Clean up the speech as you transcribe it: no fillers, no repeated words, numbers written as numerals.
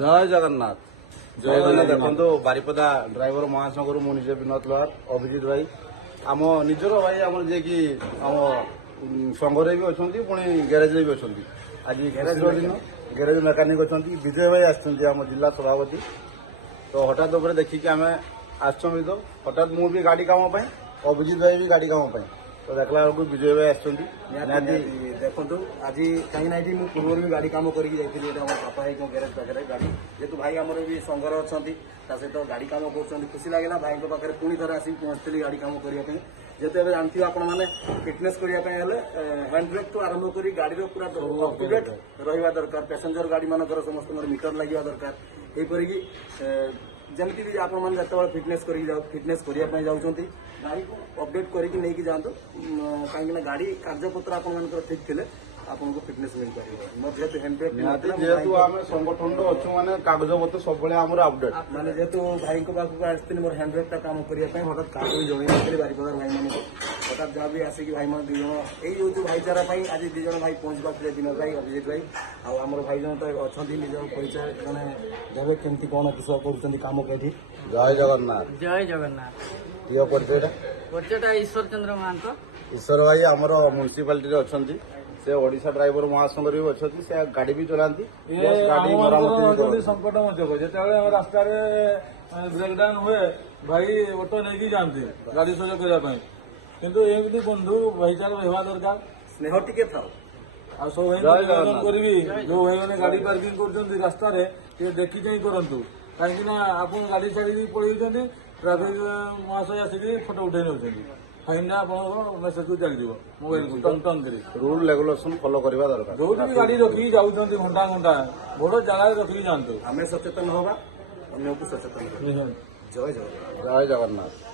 जय जगन्नाथ जय जगन्नाथ देखो बारिपदा ड्राइवर महासंघ मु निजे विनोद लोहार अभिजित भाई आम निजर भाई आम जे कि आम संघरे भी अच्छा पुणी ग्यारेज भी अच्छा आज ग्यारेज दिन ग्यारेज मेकानिक अच्छा विजय भाई आम जिला सभापति तो हठात देखिकी आम आसमी तो हठात मु भी गाड़ी काम अभिजित भाई भी गाड़ी काम तो देखला बेलू विजय भाई आसती देखो आज कहीं पूर्व भी गाड़ी कम करके बापा भाई ग्यारेज पाखे गाड़ी जेहतु भाई आम भी संघर अच्छा सहित गाड़ी कम कर खुशी लगे भाई पाखे पुणी थे आसिक पहुंचती गाड़ी कम करने जेहतु जानते आप फिटनेस करने हैंड ब्रेक तो आरंभ कर गाड़ी पूरा अप टू डेट रहा दरकार पैसेंजर गाड़ी मानकर समस्त मीटर लगे दरकार यहीपर जमती भी आप फिटनेस फिटनेस करने जाऊँगी गाड़ी को अपडेट करके नहीं जातु कहीं गाड़ी कार्यपत्र आप ठीक थे आपको फिटनेस मिल पार मोर जेहतु हैंडब्रेक जेहतु आम संगठन अच्छु माने कागज पत्र सब अपडेट माने जेहतु भाई पाखक आसती मोर हैंडब्रेकटा काम करने हठात क्या जन बारिपदार भाई मान हठात जहाँ भी आसिक भाई मान दुज यही भाईचारा आज दिज भाई पहुंच पाते विनोद भाई अभिजित भाई आम भाई जन तो अच्छा निज परिचय जड़े देवे केमती कौन किस कर कम कहीं जय जगन्नाथ जय जगन्नाथ ये परिचय परिचयटा ईश्वर चंद्र महांत ईश्वर भाई आमर म्यूनिसिपालिटी अच्छा से ओडिशा ड्राइवर महासंघ भी अच्छा से गाड़ी भी चलाती संकट जो रास्तार ब्रेकडाउन हुए भाई ऑटो नहीं जाती गाड़ी सहयोग करने किंतु एमती बंधु भाईचारा रहा दरकार स्नेह टिके था आ सब भाई करी जो भाई मैंने गाड़ी पार्किंग कर रास्ता देखी चाह करूँ कहीं आप गाड़ी छाड़ी पड़े ट्राफिक महाशय आसिक फोटो उठे नौ फाइन आप मेसेज को चलज मोबाइल को टन टन कर रूल रेगुलेशन फॉलो करवा दरकार जो भी गाड़ी रखी जाऊँ घंटा घंटा बड़ जगह रखी जातु आम सचेतन हवा अन्य को सचेतन निश्चय जय जगन्नाथ जय जगन्नाथ।